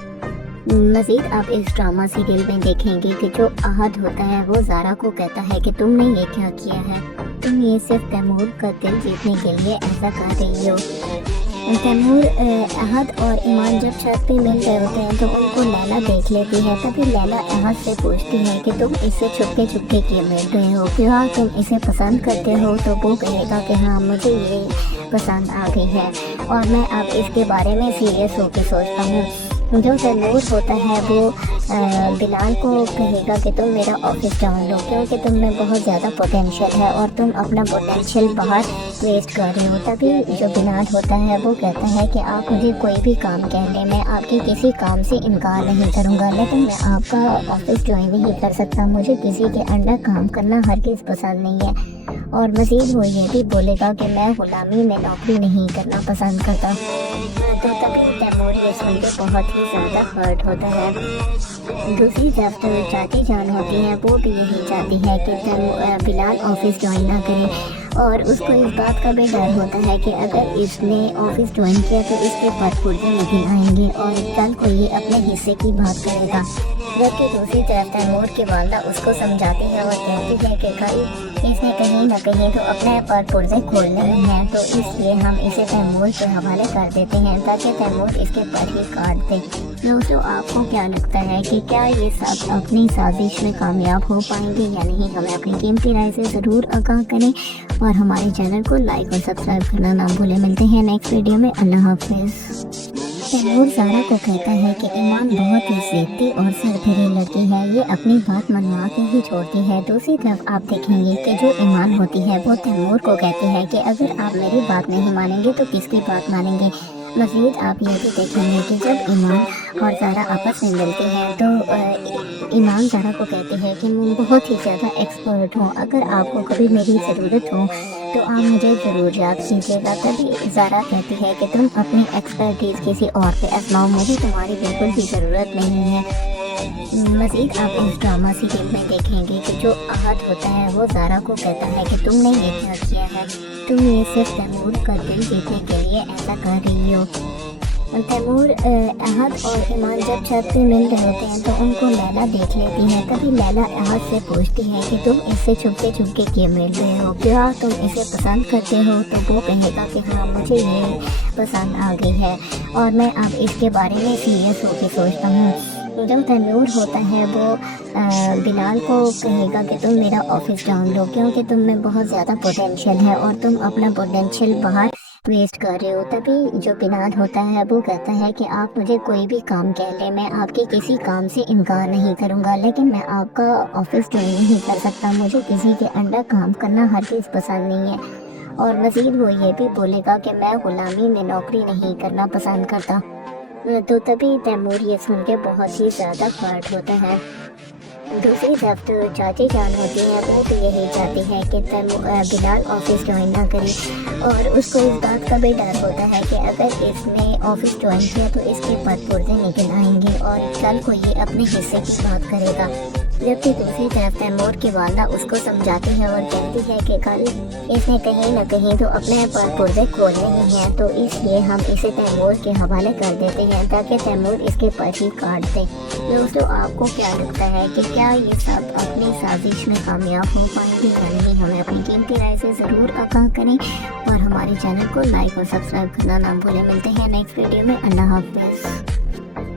मज़ीद आप इस ड्रामा सीरियल में देखेंगे कि जो अहद होता है वो ज़ारा को कहता है कि तुमने ये क्या किया है, तुम ये सिर्फ तैमूर का दिल जीतने के लिए ऐसा कर रही हो। तैमूर, अहद और ईमान जब छत पे मिल रहे होते हैं तो उनको लैला देख लेती है। तभी लैला अहद से पूछती है कि तुम इससे छुपके छुपके क्यों मिल रहे हो, क्या तुम इसे पसंद करते हो? तो वो कहेगा कि हाँ, मुझे ये पसंद आ गई है और मैं अब इसके बारे में सीरियस होकर सोचता हूँ। जो तैमूर होता है वो बिलाल को कहेगा कि तुम मेरा ऑफिस जान लो, क्योंकि तुम में बहुत ज़्यादा पोटेंशियल है और तुम अपना पोटेंशियल बाहर वेस्ट कर रहे हो। तभी जो बिलाल होता है वो कहता है कि आप मुझे कोई भी काम कह लें, मैं आपके किसी काम से इनकार नहीं करूँगा, लेकिन मैं आपका ऑफिस ज्वाइन नहीं कर सकता, मुझे किसी के अंडर काम करना हरगिज़ पसंद नहीं है। और मज़ीद वो ये भी बोलेगा कि मैं ग़ुलामी में नौकरी नहीं करना पसंद करता। तो तभी तैमूर ये सुन के बहुत ही ज़्यादा हर्ट होता है। दूसरी तरफ तो चाची जान होती है, वो भी यही चाहती है कि बिलाल ऑफिस ज्वाइन ना करे और उसको इस बात का भी डर होता है कि अगर इसने ऑफिस ज्वाइन किया तो इसके पर पुर्जे नहीं आएंगे और कल को ये अपने हिस्से की बात करेगा। जबकि दूसरी तरफ तैमूर की वालदा उसको समझाती है और कहती है कि कल इसने कहीं न कहीं तो अपने पर पुर्जे खोलने ही हैं, तो इसलिए हम इसे तैमूर के हवाले कर देते हैं ताकि तैमूर इसके पर ही काट दे। दोस्तों, आपको क्या लगता है कि क्या ये सब अपनी साजिश में कामयाब हो पाएंगे या नहीं? हमें अपनी कीमती राय से ज़रूर आगाह करें और हमारे चैनल को लाइक और सब्सक्राइब करना ना भूलें। मिलते हैं नेक्स्ट वीडियो में। अल्लाह हाफ़िज़। तैमूर ज़ारा को कहता है कि ईमान बहुत ही ज़िद्दी और सरफिरी लड़की है, ये अपनी बात मनवा के ही छोड़ती है। दूसरी तरफ आप देखेंगे कि जो ईमान होती है वो तैमूर को कहती है कि अगर आप मेरी बात नहीं मानेंगे तो किसकी बात मानेंगे। मज़ीद आप ये भी देखेंगे कि जब ईमान और ज़ारा आपस में मिलते हैं तो ईमान ज़ारा को कहते हैं कि मैं बहुत ही ज़्यादा एक्सपर्ट हूँ, अगर आपको कभी मेरी ज़रूरत हो तो आप मुझे ज़रूर याद कीजिएगा। तभी ज़ारा कहती है कि तुम अपनी एक्सपर्टीज़ किसी और पे आजमाओ, मुझे तुम्हारी बिल्कुल भी ज़रूरत नहीं है। मज़ीद आप इस ड्रामा सीरियल में देखेंगे कि जो अहद होता है वो ज़ारा को कहता है कि तुमने ये क्या किया है, तुम ये सिर्फ तैमूर का दिल जीतने के लिए ऐसा कर रही हो। तैमूर, अहद और ईमान जब छत पे मिल रहे होते हैं तो उनको लैला देख लेती है। तभी लैला अहद से पूछती है कि तुम इससे छुपके छुपके क्यों मिल रहे हो, क्या तुम इसे पसंद करते हो? तो वो कहेगा कि हाँ, मुझे ये पसंद आ गई है और मैं अब इसके बारे में सीरियस होकर सोचता हूँ। जो तैमूर होता है वो बिलाल को कहेगा कि तुम मेरा ऑफिस जान लो, क्योंकि तुम में बहुत ज़्यादा पोटेंशियल है और तुम अपना पोटेंशियल बाहर वेस्ट कर रहे हो। तभी जो बिलाल होता है वो कहता है कि आप मुझे कोई भी काम कह लें, मैं आपके किसी काम से इनकार नहीं करूँगा, लेकिन मैं आपका ऑफिस ज्वाइन नहीं कर सकता, मुझे किसी के अंडर काम करना हरगिज़ पसंद नहीं है। और मज़ीद वो ये भी बोलेगा कि मैं ग़ुलामी में नौकरी नहीं करना पसंद करता। तो तभी तैमूर ये सुन के बहुत ही ज़्यादा हर्ट होता है। दूसरी तरफ तो चाची जान होती है, वो तो यही चाहती है कि बिलाल ऑफिस ज्वाइन ना करे और उसको इस बात का भी डर होता है कि अगर इसने ऑफिस ज्वाइन किया तो इसके पर पुर्जे निकल आएंगे और कल को ये अपने हिस्से की बात करेगा। जबकि दूसरी तरफ तैमूर की वालदा उसको समझाती है और कहती है कि कल इसने कहीं न कहीं तो अपने पर पुर्जे खोलने ही हैं, तो इसलिए हम इसे तैमूर के हवाले कर देते हैं ताकि तैमूर इसके पर ही काट दे। दोस्तों, आपको क्या लगता है कि क्या ये सब अपनी साजिश में कामयाब हो पाएंगे या नहीं? हमें अपनी कीमती राय से ज़रूर आगाह करें और हमारे चैनल को लाइक और सब्सक्राइब करना ना भूलें। मिलते हैं नेक्स्ट वीडियो में। अल्लाह हाफ़िज़।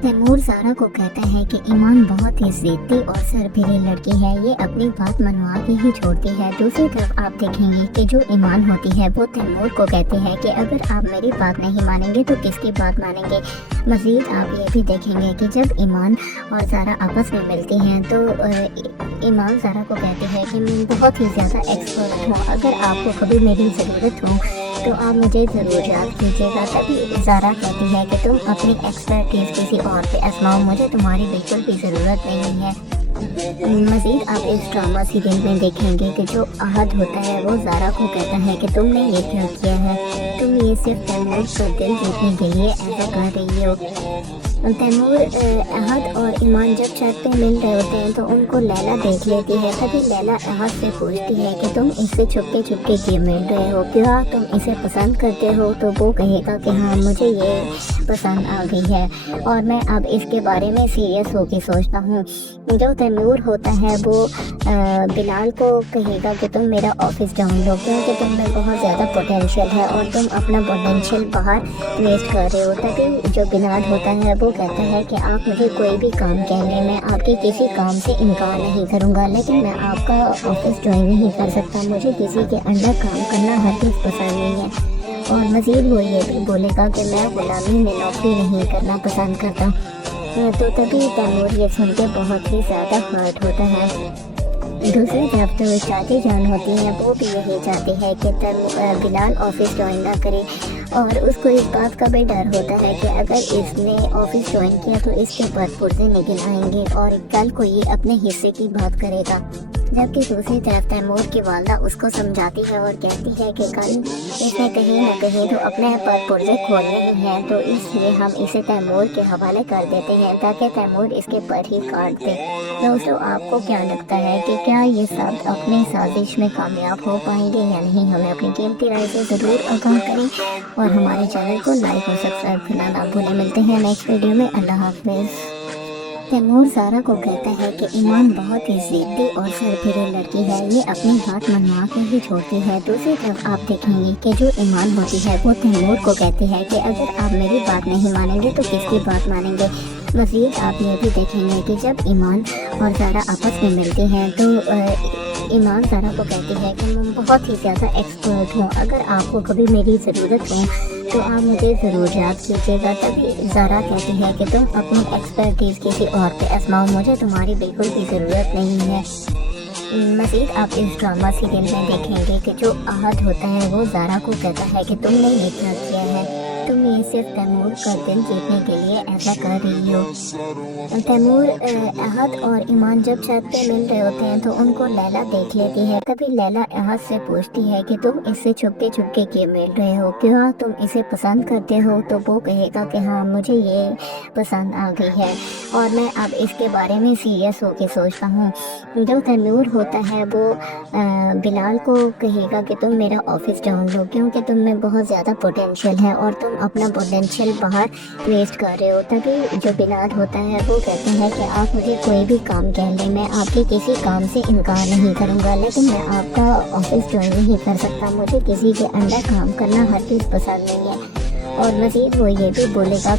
तैमूर सारा को कहता है कि ईमान बहुत ही ज़िद्दी और सरफिरी लड़की है, ये अपनी बात मनवा के ही छोड़ती है। दूसरी तरफ आप देखेंगे कि जो ईमान होती है वो तैमूर को कहती है कि अगर आप मेरी बात नहीं मानेंगे तो किसकी बात मानेंगे। मज़ीद आप ये भी देखेंगे कि जब ईमान और सारा आपस में मिलती हैं तो ईमान सारा को कहती है कि मैं बहुत ही ज़्यादा एक्सपर्ट हूँ, अगर आपको कभी मेरी ज़रूरत हो तो आप मुझे ज़रूर याद कीजिएगा। तभी ज़ारा कहती है कि तुम अपनी एक्सपर्टीज़ किसी और पे आजमाओ, मुझे तुम्हारी बिल्कुल भी ज़रूरत नहीं है। मज़ीद आप इस ड्रामा सीरियल में देखेंगे कि जो अहद होता है वो ज़ारा को कहता है कि तुमने ये क्या किया है, तुम ये सिर्फ तैमूर को दिल जीतने के लिए ऐसा कर रही हो। तैमूर अहद और ईमान जब छत पे मिल रहे होते हैं तो उनको लैला देख लेती है। तभी लैला अहद से पूछती है कि तुम इससे छुपके छुपके क्यों मिल रहे हो, क्या तुम इसे पसंद करते हो? तो वो कहेगा कि हाँ मुझे ये पसंद आ गई है और मैं अब इसके बारे में सीरियस होकर सोचता हूँ। जो तैमूर होता है वो बिलाल को कहेगा कि तुम मेरा ऑफिस डाउन लो, क्योंकि तुम में बहुत ज़्यादा पोटेंशियल है और तुम अपना पोटेंशियल बाहर वेस्ट कर रहे हो। तभी जो बिलाल होता है वो कहता है कि आप मुझे कोई भी काम कह लें, मैं आपके किसी काम से इनकार नहीं करूँगा, लेकिन मैं आपका ऑफिस ज्वाइन नहीं कर सकता, मुझे किसी के अंडर काम करना हरगिज़ पसंद नहीं है। और मज़ीद वो ये भी बोलेगा कि मैं गुलामी में नौकरी नहीं करना पसंद करता। तो तभी तैमूर ये सुन के बहुत ही ज़्यादा हर्ट होता है। दूसरी तरफ जो चाची जान होती हैं वो भी यही चाहती है कि बिलाल ऑफिस ज्वाइन ना करे और उसको इस बात का भी डर होता है कि अगर इसने ऑफिस ज्वाइन किया तो इसके बाद पुर्जे निकल आएंगे और कल को ये अपने हिस्से की बात करेगा। जबकि दूसरी तरफ तैमूर की वालदा उसको समझाती है और कहती है कि कल इसने कहीं न कहीं तो अपने पर पुर्जे खोलने ही हैं, तो इसलिए हम इसे तैमूर के हवाले कर देते हैं ताकि तैमूर इसके पर ही काट दे। दोस्तों आपको क्या लगता है कि क्या ये सब अपनी साजिश में कामयाब हो पाएंगे या नहीं? हमें अपनी कीमती राय से ज़रूर आगाह करें और हमारे चैनल को लाइक और सब्सक्राइब करना ना भूलें। मिलते हैं नेक्स्ट वीडियो में। अल्लाह हाफ़िज़। तैमूर ज़ारा को कहता है कि ईमान बहुत ही ज़िद्दी और सरफिरी लड़की है, ये अपनी बात मनवा के ही छोड़ती है। दूसरी तरफ आप देखेंगे कि जो ईमान होती है वो तैमूर को कहती है कि अगर आप मेरी बात नहीं मानेंगे तो किसकी बात मानेंगे। मज़ीद आप ये भी देखेंगे कि जब ईमान और ज़ारा आपस में मिलती हैं तो ईमान ज़ारा को कहती है कि मैं बहुत ही ज़्यादा एक्सपर्ट हूँ, अगर आपको कभी मेरी ज़रूरत हो तो आप मुझे ज़रूर याद कीजिएगा। तभी ज़ारा कहती है कि तुम अपनी एक्सपर्टीज़ किसी और पे आजमाओ, मुझे तुम्हारी बिल्कुल भी ज़रूरत नहीं है। मज़ीद आप इस ड्रामा सीरियल में देखेंगे कि जो अहद होता है वो ज़ारा को कहता है कि तुमने ये क्या किया है, तुम ये सिर्फ तैमूर का दिल जीतने के लिए ऐसा कर रही हो। तैमूर अहद और ईमान जब छत पे मिल रहे होते हैं तो उनको लैला देख लेती है। तभी लैला अहद से पूछती है कि तुम इससे छुपके छुपके क्यों मिल रहे हो, क्या तुम इसे पसंद करते हो? तो वो कहेगा कि हाँ मुझे ये पसंद आ गई है और मैं अब इसके बारे में सीरियस होकर सोचता हूँ। जो तैमूर होता है वो बिलाल को कहेगा कि तुम मेरा ऑफिस डाउन लो, क्योंकि तुम में बहुत ज़्यादा पोटेंशियल है और तुम अपना पोटेंशियल बाहर वेस्ट कर रहे हो। तभी जो बिलाल होता है वो कहते हैं कि आप मुझे कोई भी काम कह लें, मैं आपके किसी काम से इनकार नहीं करूँगा, लेकिन मैं आपका ऑफिस ज्वाइन नहीं कर सकता, मुझे किसी के अंडर काम करना हरगिज़ पसंद नहीं है। और मज़ीद वो ये भी बोलेगा